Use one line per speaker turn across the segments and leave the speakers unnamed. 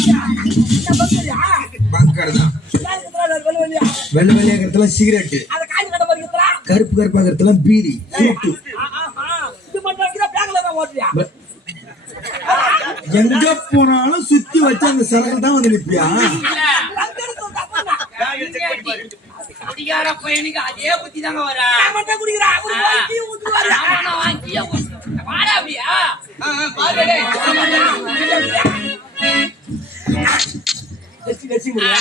வெள்ள பக்கறியா?
பங்கர் தான்
வெள்ளை வெள்ளையா?
சிகரெட் கருப்பு கருப்பாகிறதுலாம் பீடி சூட்டு எங்க போனாலும் சுத்தி வச்சு அந்த சரக்கு தான் வந்து நிப்பியா
அதிகார பையனுக்கு அதே புத்தி தாங்க வரா
நான்
வாங்கியா அப்படியா
வச்சு, வச்சு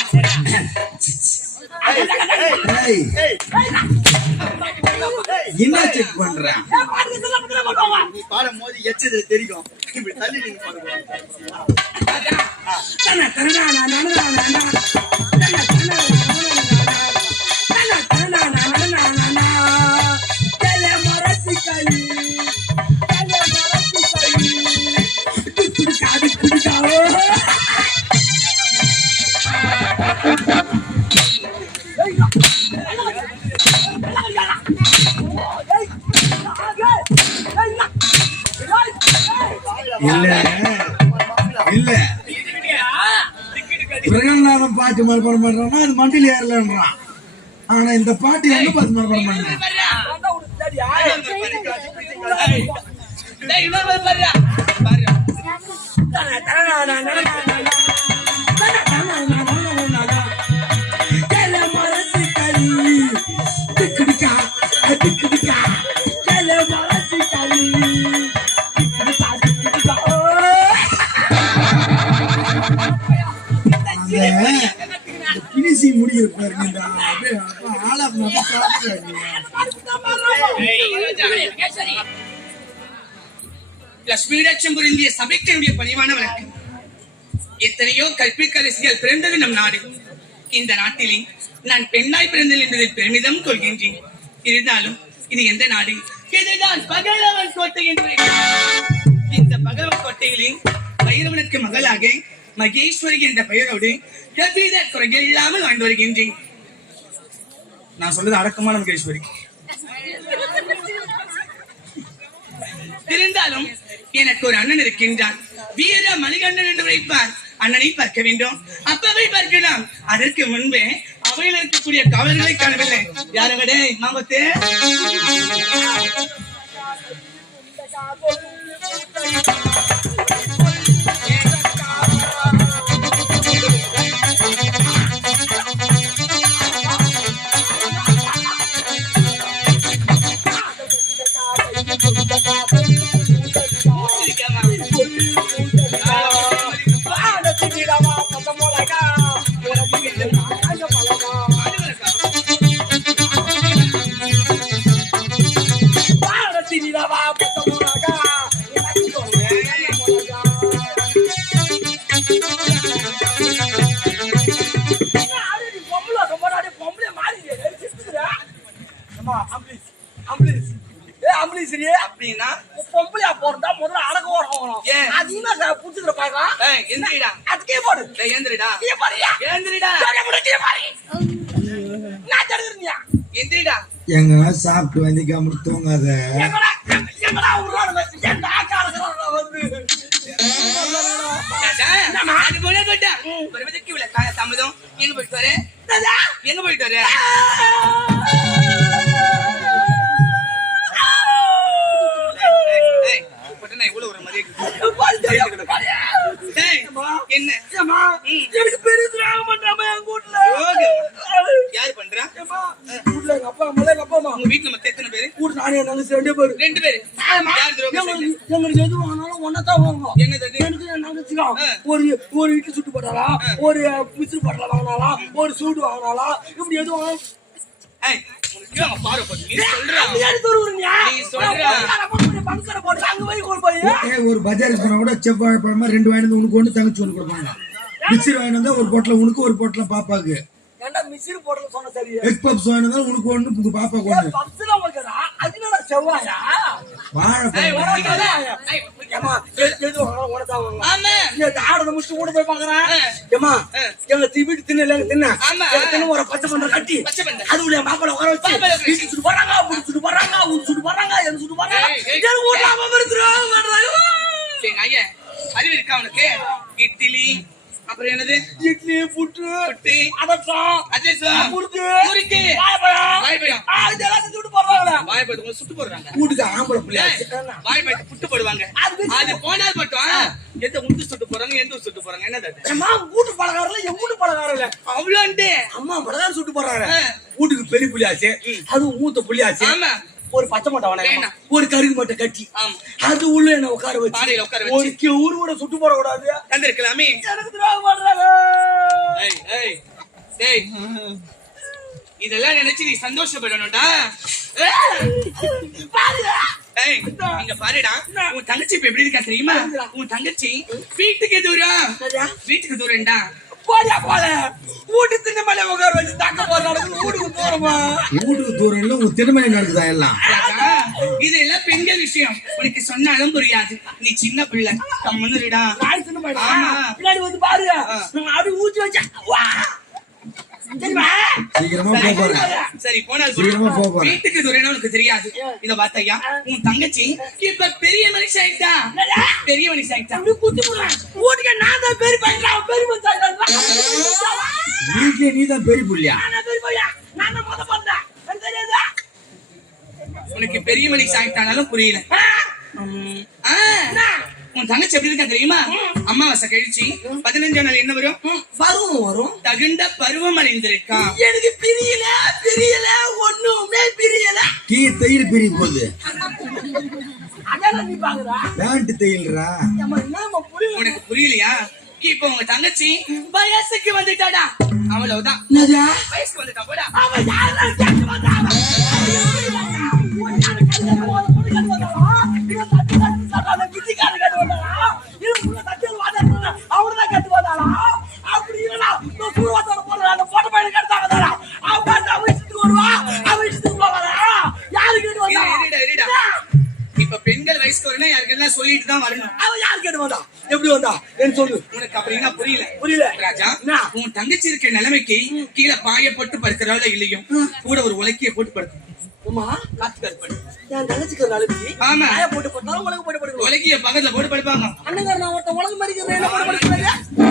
என்ன செக் பண்ற.
நீ பாடும் போது எச்சது தெரியும். இப்படி தள்ளி நீங்க பாருங்க
இல்ல. இல்ல. பிரகநாதம் பாட்டு மறுபடம் பண்றான்னா அது மண்டியில் ஏறலன்றான். ஆனா இந்த பாட்டு எங்க பார்த்து மறுபடம்
வந்தா
லட்சம் புரிந்திய சபைக்கு என்னுடைய பணிவான வணக்கம் எத்தனையோ கல்விக்கரசிகள் பிறந்தது நம் நாடு இந்த நாட்டிலே நான் பெண்ணாய் பிறந்தேன் என்பதில் பெருமிதம் கொள்கின்றேன். இருந்தாலும் இது எந்த நாடு இதுதான் பகலவன் கோட்டை என்று இந்த பகலவன் கோட்டையிலே பைரவனுக்கு மகளாக மகேஸ்வரி என்ற பெயரோடு எவ்வித குறைகள் இல்லாமல் வாழ்ந்து வருகின்றேன். நான் சொல்றது அடக்கமான முகேஸ்வரி. இருந்தாலும் எனக்கு ஒரு அண்ணன் இருக்கின்றான். வீர மணிகண்டன் என்று உழைப்பார் அண்ணனை பார்க்க வேண்டும். அப்பவை பார்க்கலாம். அதற்கு முன்பே அவையில் இருக்கக்கூடிய காவல்களை காணவில்லை. யாரவடே மாமத்தே? அப்படின்னா?
பொம்பளையா போறதா முதல்ல அடக்க ஓடணும்
ஏன்?
அதிகமா புடிச்சுக்கிற
ஏய், எந்திரிடா.
அதுக்கே போடு.
எந்திரிடா. எந்திரிடா.
நான் தடுக்கிறீங்க
எந்திரிடா.
எங்கன்னா சாப்பிட்டு வந்து கம்முட்டு தூங்காத?
போயிட்டா. தாமதம். எங்க போயிட்டு வர? எங்க போயிட்டு வர? என்ன
எனக்கு பெரிய தியாகம் பண்றாம என் கூட்டுல
யோகு. யாரு பண்றா
ஏம்மா, எங்க அப்பா அம்மா எங்க அப்பா அம்மா
உங்க வீட்டுல மொத்தம் எத்தனை பேரு
வீட்டு நானே நாங்க ரெண்டு பேரு
ரெண்டு பேரு யார் துரோகம் செஞ்சா?
எங்களுக்கு எங்களுக்கு எது வாங்கினாலும் ஒன்னதான் வாங்குவோம்
என்னது அது?
எனக்கு என் தங்கச்சிக்கா ஒரு ஒரு இட்லி சுட்டு போட்டாலா ஒரு மிஸ்ரு பாட்டில வாங்கினாலா ஒரு சூடு வாங்கினாலா இப்படி எதுவும் வாங்கினாலும்
ஏய், உனக்கு அவங்க நீ சொல்றா. நீ சொல்ற.
ஒரு பஜாருக்கு போனா கூட செவ்வாழை பழமா ரெண்டு வாங்கிட்டு வந்து உனக்கு ஒண்ணு தங்கச்சி ஒண்ணு கொடுப்பாங்க. மிக்சர் வாங்கிட்டு வந்தா ஒரு பொட்டல உனக்கு ஒரு பொட்டல பாப்பாக்கு. எக் பப்ஸ் வாங்கிட்டு வந்தா உனக்கு ஒண்ணு உங்க.
அதுக்குள்ள என் மாப்பிள்ளை.
சரி, நாயே, அறிவு இருக்கா இட்லி அப்புறம் என்னது?
இட்லி புட்டு
புட்டு அதிரசம்
முறுக்கு
முறுக்கு
செஞ்சு விட்டு போடுறாங்களே.
வாழைப்பழத்தை உங்களை சுட்டு போடுறாங்க.
வீட்டுக்கு ஆம்பளை பிள்ளையா
ஏய், வாழைப்பழத்தை புட்டு போடுவாங்க.
அது
போனால் மட்டும் எந்த உண்டு சுட்டு போறாங்க எந்த சுட்டு போறாங்க என்னது
அம்மா, வீட்டு பலகாரம்ல, என் வீட்டு பலகாரம்ல.
அவ்வளோண்டு.
அம்மா பலகாரம் சுட்டு போடுறாங்க. வீட்டுக்கு பெரிய புள்ளியாச்சு. அதுவும் மூத்த புள்ளியாச்சு.
ஆமா.
ஒரு பச்சை மட்டை
வேணாம்.
ஒரு கருகு மட்டை கட்டி. அது உள்ள என்ன உட்கார வச்சு.
உட்கார
ஒரு ஊரு கூட சுட்டு போட கூடாது
தந்திருக்கலாமே.
எனக்கு துரோகம் பண்றாங்க.
இதெல்லாம் நினைச்சு நீ சந்தோஷப்படணும்டா. இங்க பாருடா. உன் தங்கச்சி இப்ப எப்படி இருக்கா தெரியுமா? உன் தங்கச்சி வீட்டுக்கு தூரம் வீட்டுக்கு தூரம்டா.
போடியா போல. வீட்டு தின்ன மேல உட்கார வச்சு தாக்க போற நடக்குது வீட்டுக்கு போறோமா?
வீட்டுக்கு தூரம் இல்ல உங்க திருமணம் நடக்குதா எல்லாம்.
இதெல்லாம் பெண்கள் விஷயம். உனக்கு சொன்னாலும் புரியாது. நீ சின்ன பிள்ளை. ஆமா.
பின்னாடி வந்து பாரு. நான் அப்படி ஊத்தி வச்சேன் வா. தெரியுமா
சீக்கிரமா
சரி போனால்
சீக்கிரமா.
வீட்டுக்கு உனக்கு தெரியாது. இத பார்த்தையா? உன் தங்கச்சி இப்ப பெரிய மனுஷன் ஆயிட்டா? பெரிய மனுஷன் ஆயிட்டா?
அப்படி குத்தி போடுறேன் வீட்டுக்கு நான் தான் பெரிய பையன். அவன் பெரிய மச்சான்
வீட்லயே நீ தான் பெரிய புள்ளியா?
நான் பெரிய பையன் நான் தான் முத பண்ணேன் எனக்கு தெரியாதா?
உனக்கு பெரிய மனுஷன் ஆயிட்டானாலும் புரியல. உம், ஆ, உன் தங்கச்சி எப்படி இருக்கா தெரியுமா? அமாவாசை கழிச்சு பதினஞ்சாம் நாள் என்ன வரும்?
வரும் வரும்.
தகுந்த பருவம் அடைந்திருக்கா.
எனக்கு பிரியல பிரியல ஒண்ணுமே பிரியல.
டீ தையல் பிரிய போகுது.
அதான் நீ பாக்குறா?
பேண்ட் தையல்ரா
உனக்கு புரியலையா? இப்ப உங்க தங்கச்சி வயசுக்கு வந்துட்டாடா. அவ்வளவுதான். வயசுக்கு வந்துட்டா போடா.
அவன் யாரா கேட்டு வந்தான்
இரு, இருடா, இருடா. இப்ப பெண்கள் வயசுக்கு வரணும் யாருக்கெல்லாம் சொல்லிட்டு தான் வரணும்?
எப்படி வந்தா? என்ன சொல்லு.
உனக்கு அப்படின்னா புரியல?
புரியல.
ராஜா? உன் தங்கச்சி இருக்க நிலைமைக்கு கீழே பாய போட்டு படுக்கிறவள இல்லையும் கூட ஒரு உலக்கிய போட்டு படுக்கணும்
போட்டு போட்டு
உலகிய பக்கத்துல போட்டு படுப்பாங்க.
அண்ணன் நான் ஒருத்த உலக மறிக்கிறேன்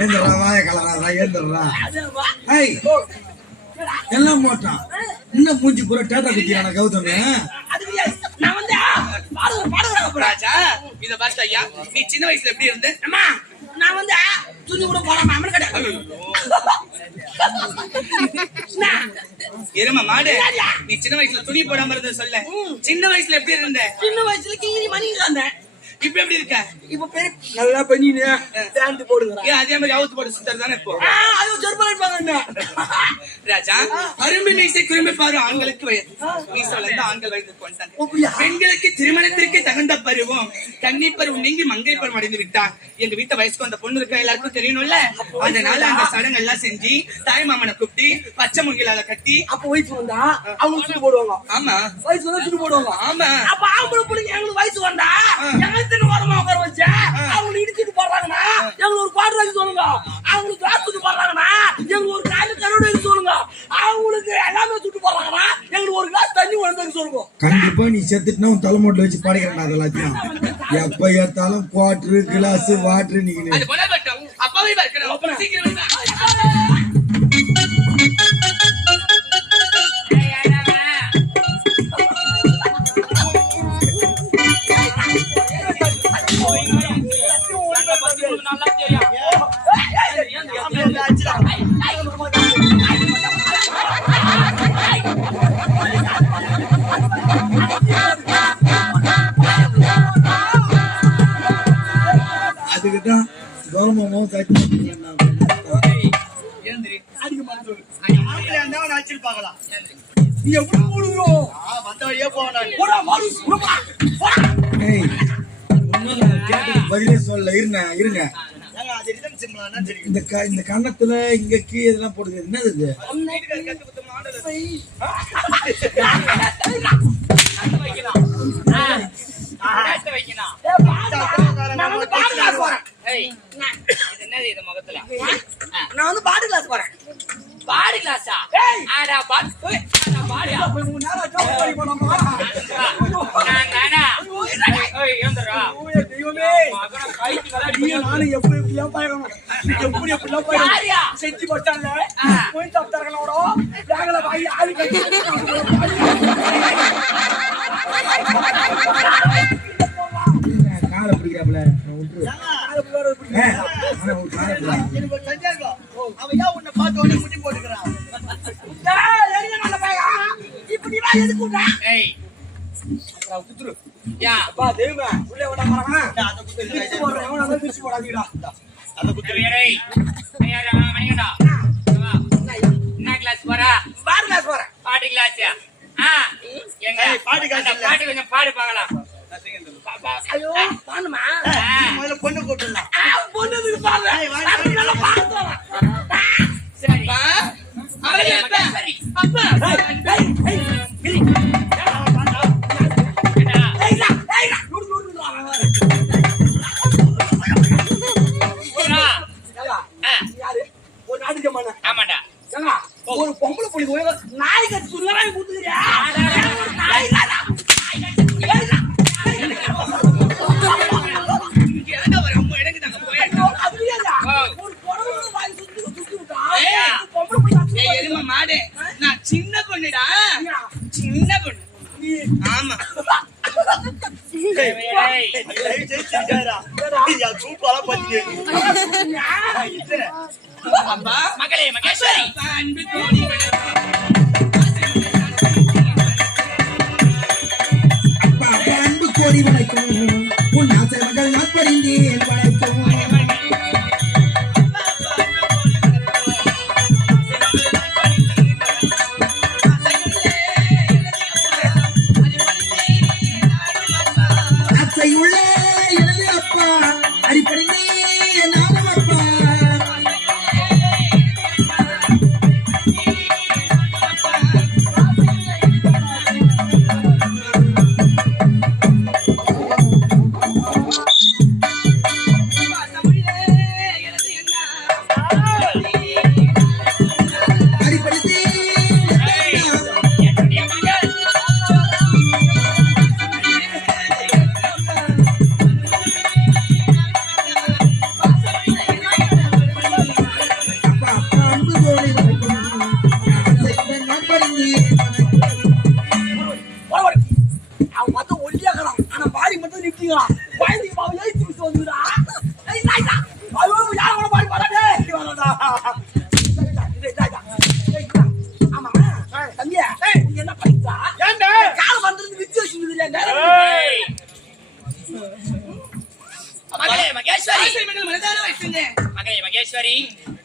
என்ன
எல்லாம் போட்டான். இன்னும் மூஞ்சி பூரா டேட்டா குத்தியான கௌதம்
ராஜா இத பார்த்தா ஐயா நீ சின்ன வயசுல எப்படி இருந்த?
நான் வந்து துணி கூட போடாம
எரும மாடு நீ சின்ன வயசுல துணி போடாம இருந்த சொல்ல சின்ன வயசுல எப்படி இருந்த?
சின்ன வயசுல கீரி மணி இருந்தேன்
இப்ப எப்படி இருக்க?
இப்ப பெரிய நல்லா பண்ணினு. பேண்ட் போடுங்க
அதே மாதிரி அவுத்து போட்டு சுத்தர் தானே இப்போ?
அது செருப்பு இருப்பாங்க
ராஜா அரும்பு மீசை குறும்பு பாரு ஆண்களுக்கு வயது. மீசை வளர்ந்து ஆண்கள் வயதுக்கு
அப்படியா?
பெண்களுக்கு திருமணத்திற்கு தகுந்த பருவம். கன்னி பருவம் நீங்கி மங்கை பருவம் அடைந்து விட்டா. எங்க வீட்டு வயசுக்கு அந்த பொண்ணு இருக்க எல்லாருக்கும் தெரியணும்ல அதனால அந்த சடங்கு எல்லாம் செஞ்சு தாய் மாமனை கூப்பிட்டு பச்சை முங்கிலால கட்டி
அப்ப வயசு வந்தா? அவங்க சுட்டு போடுவாங்க.
ஆமா.
வயசு வந்தா சுட்டு போடுவாங்க.
ஆமா.
அப்ப ஆம்பளை பிள்ளைங்க எங்களுக்கு வயசு வந்தா? எங்களுக்கு ஓரமா உட்கார வச்சு? இடிச்சுட்டு போடுறாங்கன்னா எங்களுக்கு ஒரு வைக்க சொல்லுங்க. அவங்களுக்கு காசு சுட்டு போடுறாங்கன்னா எங்களுக்கு ஒரு காலு கருடு சொல்லுங்க. அவங்களுக்கு எல்லாமே சுட்டு போடுறாங்கன்னா எங்களுக்கு ஒரு கிளாஸ் தண்ணி வைக்க சொல்லுங்க.
கண்டிப்பா நீ செத்துட்டுனா உன் தலைமோட்டில் வச்சு படைக்கிறேன் அது எல்லாத்தையும் எப்ப ஏத்தாலும் குவாட்ரு கிளாஸ் வாட்டர் நீங்க பதிலே சொல்ல இருங்க இருங்க. இந்த க இந்த கன்னத்துல இங்க கீ இதெல்லாம் போடுது என்னது இது
வீட்டுக்காரர்
என்னது இது முகத்துல?
நான் வந்து பாட்டு கிளாஸ் போறேன்.
பாடி கிளாஸா. ஆடா பாடி ஆடா பாடியா?
போய் மூணு நேரம் ஜோக் பண்ணி போனோமா
நான் நானா? ஏய் ஏந்திரா.
ஓயே தெய்வமே.
மகன கைக்கு கலடி
நீங்க நானும் எப்படி எப்படிலாம் பயணம் எப்படி எப்படிலாம் பயணம்
யாரியா?
செஞ்சு. போய் சாப்பிட்டாங்களோட வாங்கி ஆளு கட்டி
அவன் உன்னை பார்த்த உடனே முட்டி போட்டுக்கிறான்?
ஏய் யா
தெய்வமே உள்ளே விட மாறாங்க
நான்
திருச்சி போடுறேன் எவனா இருந்தாலும் திருச்சி
ஏய் ஐயா மணிகண்டா என்ன கிளாஸ் போறா
பாட்டு கிளாஸ் போறேன்
பாட்டு கிளாஸ் ஆ எங்க
பாட்டு class
பாட்டு கொஞ்சம் பாடு பார்க்கலாம்
ஐயோ பாணுமா
நீ முதல்ல பொண்ணு கூப்பிடலாம்
பொண்ணுக்கு பாரு? நல்லா பாடுறா
சரி.
அப்பா அப்பா. ஒரு பொம்பளை புள்ளி போய் நாய் கட்டி சுந்தராய் கூத்துக்கிறியா
மகளே மகேஸ்வரி அன்பு தோழி
அப்பா, அன்பு கோடி வணக்கம் உன் ஆசை மகள் நான் பறிந்தேன்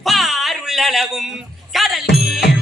பாருள்ளளவும். கடல் நீர்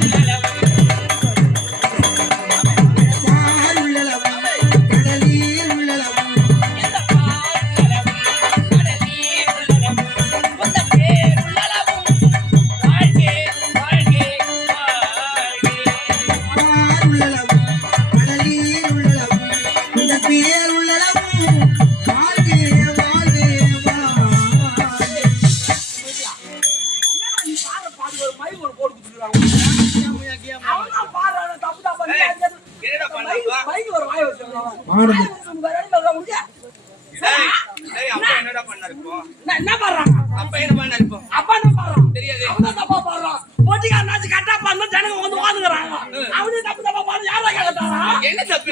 என்னடா பண்ணா இருக்கும்
என்ன- பாடுறாங்க?
அப்பா என்ன பண்ணா இருக்கும்
அப்பா என்ன பாடுறான்?
தெரியாது.
அவன் தப்பா பாடுறான். போட்டிக்காரனாச்சும் கரெக்டா பாடுனா ஜனங்க வந்து வாங்குறாங்க அவனே தப்பு தப்பா பாடு யாரா கேட்கறாரா
என்ன தப்பு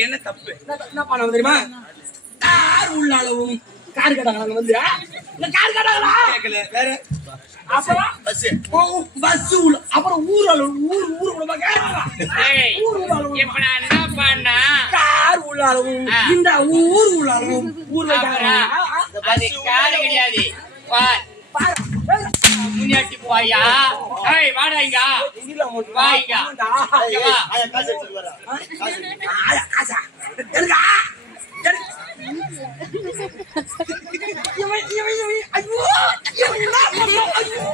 என்ன தப்பு?
என்ன என்ன பண்ண தெரியுமா? கார் உள்ள அளவும் கார் கேட்டாங்க வந்து இந்த கார் கேட்டாங்களா
கேட்கல வேற?
அப்புறம்?
பஸ்
பஸ் அப்புறம் ஊர் ஊர் ஊர் ஊர்
பண்ணா?
கார் உள்ள அளவும்
ஆ.
இந்த ஊர்
காது கிடையாது. முன்னாடி போயா? ஏய் வாடா இங்க. வா இங்க. இங்க வா
ஆயா காசு எடுத்துட்டு வரா காசு
ஆயா, காசா? எடுக்கா? எடு. இவன், இவன், இவன், ஐயோ, இவன் என்ன பண்றான்? ஐயோ.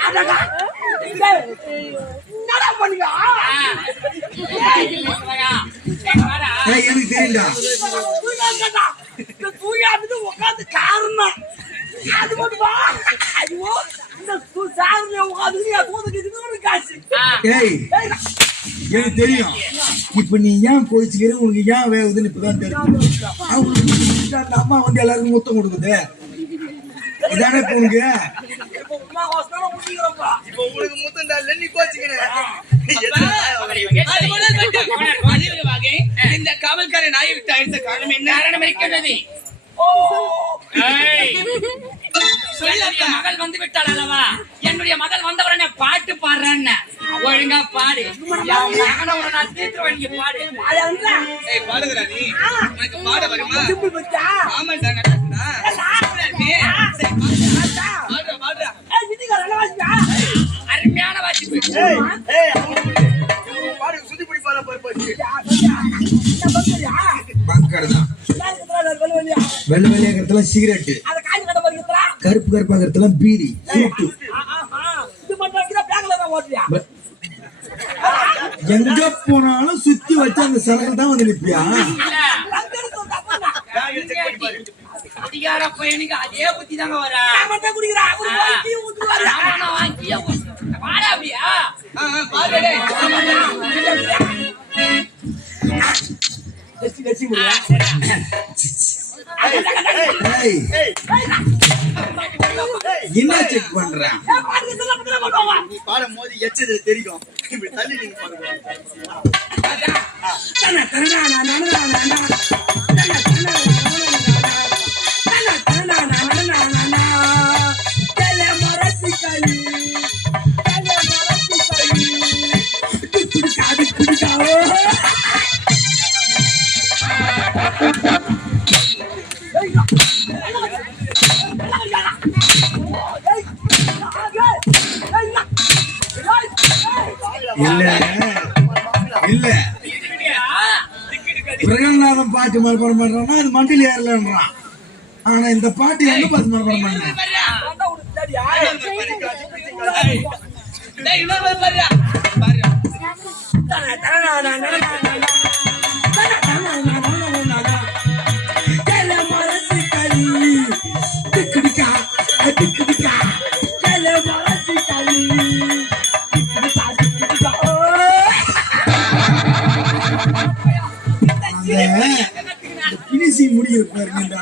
அடடா. டேய், என்னடா பண்ணுங்க?
ஏய், இல்ல, வாடா. ஏய், வாடா.
ஏய், எனக்கு.
இந்த தூயாட்டு உட்காந்து காரணம் அது மட்டும் ஐயோ இந்த சாரல உட்காந்து காசு.
எனக்கு தெரியும். இப்ப நீ ஏன் கோயிச்சுக்கிற உனக்கு ஏன் வேகுதுன்னு இப்பதான் தெரியும். அம்மா வந்து எல்லாருக்கும் முத்தம் கொடுக்குது. இதானே உனக்கு?
இப்ப உமா முடிக்கிறோம்ப்பா
இப்போ உங்களுக்கு முத்தம் கோச்சிக்கிறேன்
பதிவிடுவாக இந்த காவல்கார நாயை விட்டு அழைத்த காரணம் என்ன? காரணம் இருக்கின்றது
மகள் வந்து விட்டாள் அல்லவா? என்னுடைய மகள் வந்தவரனை பாட்டு பாடுறேன்னு. ஒழுங்கா பாடு. என் மகனை ஒரு நான் தீர்த்துருவேன் நீங்க பாடு.
ஏய் பாடுகிறா நீ. உனக்கு பாட வருமா? ஆமாண்டா நடக்குதா நீ சரி, பாடுறா பாடுறா
ஏய் விதிகார என்ன வாசிப்பா
அருமையான வாசிப்பு
ஏய் ஏய் அவன் பாடு சுத்தி பிடி பாரு பாரு பாரு
என்ன பண்றியா
பங்கர் தான்.
வெளியா
வெள்ளை வெள்ளையாக்கிறதுல சிகரெட்டு.
அத காஞ்சி கட்ட பறிக்கிறா
கருப்பு கருப்பாக்கிறதுல பீடி சூட்டு. எங்க போனாலும் சுத்தி வச்சு அந்த சரக்கு தான் வந்து
தப்புனா
அதிகார பையனுக்கு அதே புத்தி தாங்க வரா
நான்
என்ன செக் பண்ற
ஏய் பாட்டு சொல்ல பத்திர மாட்டோமா
நீ பாடும் போது எச்சது தெரியும் இப்படி தள்ளி நீங்க பாருங்க
இல்ல. இல்ல. பிரகல்நாதம் பாட்டு மறுபடம் பண்றான்னா அது மண்டியில் ஏறலன்றான். ஆனா இந்த பாட்டு எங்க பார்த்து மறுபடம் பண்ண
டேய், இன்னொரு
இருக்கின்றது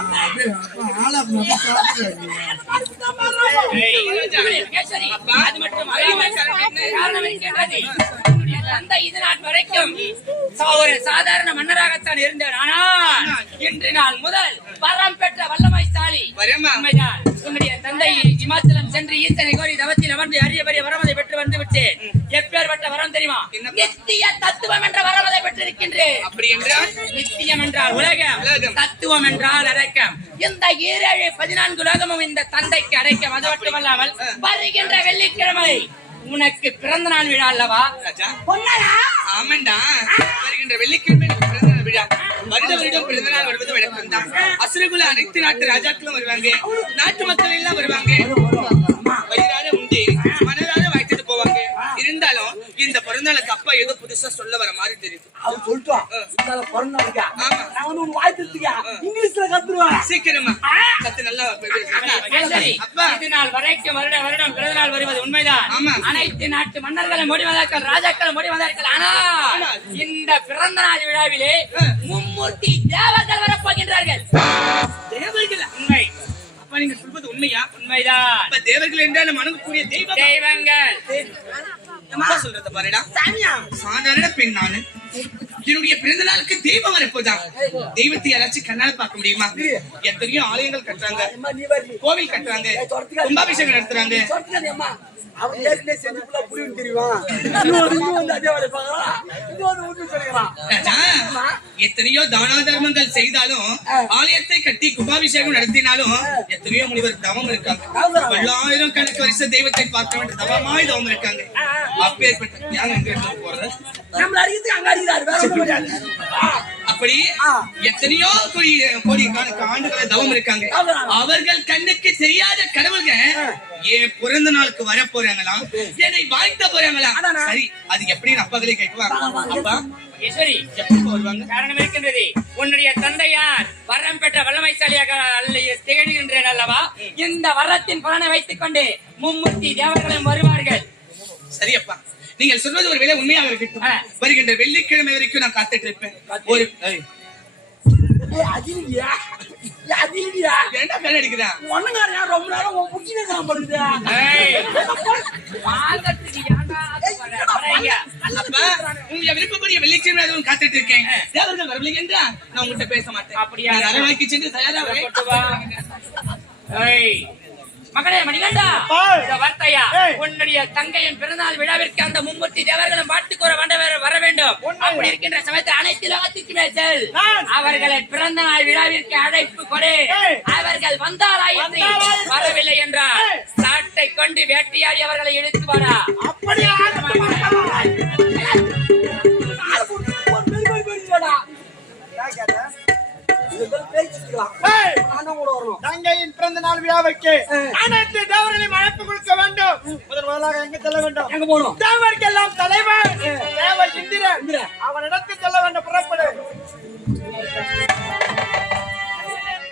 என்னுடைய தந்தை இது நாள் வரைக்கும் ஒரு சாதாரண மன்னராகத்தான் இருந்தார் ஆனால் இன்று நான் முதல் வரம் பெற்ற வல்லம
வரேம்மா.
உண்மைதான். உன்னுடைய தந்தை இமாச்சலம் சென்று ஈசனை கோரி தவத்தில் அமர்ந்து அரிய பெரிய வரமதை பெற்று வந்து விட்டேன். எப்பேற்பட்ட வரம் தெரியுமா? நித்திய தத்துவம் என்ற வரமதை பெற்றிருக்கின்றேன்.
அப்படி என்றால்?
நித்தியம் என்றால் உலகம்.
உலகம்.
தத்துவம் என்றால் அடக்கம். இந்த ஈரேழு பதினான்கு உலகமும் இந்த தந்தைக்கு அடைக்கம் அது மட்டுமல்லாமல் வருகின்ற வெள்ளிக்கிழமை உனக்கு பிறந்த நாள் விழா அல்லவா?
ஆமாண்டா. வருகின்ற வெள்ளிக்கிழமை விழா. வருட வருடம் பிறந்த நாள் வருவது வழக்கம் தான் அசுரகுல அனைத்து நாட்டு ராஜாக்களும் வருவாங்க. நாட்டு மக்கள் எல்லாம் வருவாங்க. வயிறார உண்டு. மனதார வாய்த்துட்டு போவாங்க இருந்தாலும் இந்த பிறந்தநாளுக்கு அப்பா ஏதோ புதுசா சொல்ல வர மாதிரி தெரியுது.
அவன் சொல்லிட்டான். இந்தால பிறந்தாங்க
ஆமா.
நான் வந்து உன் வாய் திட்டுங்க இங்கிலீஷ்ல கத்துருவேன்.
சீக்கிரமா. கத்து நல்லா அப்பா.
இது நாள் வரைக்கும் வருட வருடம் பிறந்த நாள் வருவது உண்மைதான். அனைத்து நாட்டு மன்னர்களும் முடிவதார்கள் ராஜாக்கள் முடிவதார்கள் ஆனால் இந்த பிறந்த நாள் விழாவிலே மும்மூர்த்தி தேவர்கள் வரப்போகின்றார்கள்.
தேவர்கள்.
உண்மை.
அப்பா நீங்க சொல்வது உண்மையா?
உண்மைதான்.
அப்ப தேவர்கள் என்றால் மனதுக்குரிய
தெய்வங்கள்.
அம்மா சொல்றத பாருடா. சாதாரண பெண் நானு. என்னுடைய பிறந்த நாளுக்கு தெய்வம் வரப்போதா தெய்வத்தை யாராச்சும் கண்ணால பார்க்க முடியுமா? எத்தனையோ ஆலயங்கள் கட்டுறாங்க. கோவில் கட்டுறாங்க. கும்பாபிஷேகம் நடத்துறாங்க.
சொல்லிட்டானே அம்மா. அவன் ஏற்கனவே செஞ்சு ஃபுல்லா புரியும் தெரியுமா? இன்னொரு இன்னும் வந்து அதே வேலை பார்க்கறான் இன்னொரு உண்மை சொல்லுகிறான்
ராஜா, எத்தனையோ தான தர்மங்கள் செய்தாலும் ஆலயத்தை கட்டி கும்பாபிஷேகம் நடத்தினாலும் எத்தனையோ முனிவர் தவம் இருக்காங்க. பல்லாயிரம் கணக்கு வருஷ தெய்வத்தை பார்க்க வேண்டிய தவமாய் தவம் இருக்காங்க. அப்பேற்பட்ட இருந்து போறது.
நம்மள அடிக்கிறதுக்கு அங்க அடிக்கிறாரு கிடையாது
அப்படி. எத்தனையோ கோடி கோடி கணக்கு ஆண்டுகளை தவம் இருக்காங்க. அவர்கள் கண்ணுக்கு தெரியாத கடவுள்கள் என் பிறந்த நாளுக்கு வர போறாங்களாம் என்னை வாழ்த்த போறாங்களாம்
அதானா?
சரி அது எப்படி அப்பகளே கேட்குவாங்க. அப்பா
ஈஸ்வரி
எப்ப வருவாங்க?
காரணம் இருக்கின்றது உன்னுடைய தந்தையார் வரம் பெற்ற வல்லமைசாலியாக அல்ல- திகழ்கின்றேன் அல்லவா? இந்த வரத்தின் பலனை வைத்துக் கொண்டு மும்மூர்த்தி தேவர்களும் வருவார்கள்.
சரியப்பா நீங்கள் சொல்வது ஒரு வேலை உண்மையாக இருக்கட்டும். வருகின்ற வெள்ளிக்கிழமை வரைக்கும் நான் காத்துட்டு இருப்பேன் ஒரு ஏய்,
ஏய், அது இல்லையா ஏய், அது இல்லையா
ஏன்டா கல் அடிக்கிறான்
ஒண்ணுங்காரயா ரொம்ப நேரம் உன்
உங்க விருப்பப்படிய வெள்ளிக்கிழமை அதுவும் காத்துட்டு இருக்கேன் தேவர்கள் வரவில்லை என்றா நான் உங்ககிட்ட பேச மாட்டேன்.
அப்படியா?
அரண்மனைக்கு சென்று.
ஏய், மகனே மணிகண்டா வார்த்தையா உன்னுடைய தங்கையின் பிறந்தநாள் விழாவிற்கு அந்த மும்மூர்த்தி தேவர்களும் வாழ்த்து கூற வந்த வர வேண்டும் அப்படி இருக்கின்ற சமயத்தில் அனைத்து லோகத்துக்குமே செல் அவர்களை பிறந்த நாள் விழாவிற்கு அழைப்பு கொடு அவர்கள் வந்தாராயிற்று வரவில்லை என்றால் சாட்டை கொண்டு வேட்டையாடி அவர்களை இழுத்து வரா
அப்படியா
தங்கையின் பிறந்த நாள் விழாவுக்கு அனைத்து தேவர்களையும் அழைப்பு கொடுக்க வேண்டும். முதன் முதலாக எங்க செல்ல வேண்டும்?
எங்க தலைவர்.
தேவ இந்திரன். அவனிடத்தில் செல்ல வேண்டும். புறப்படும்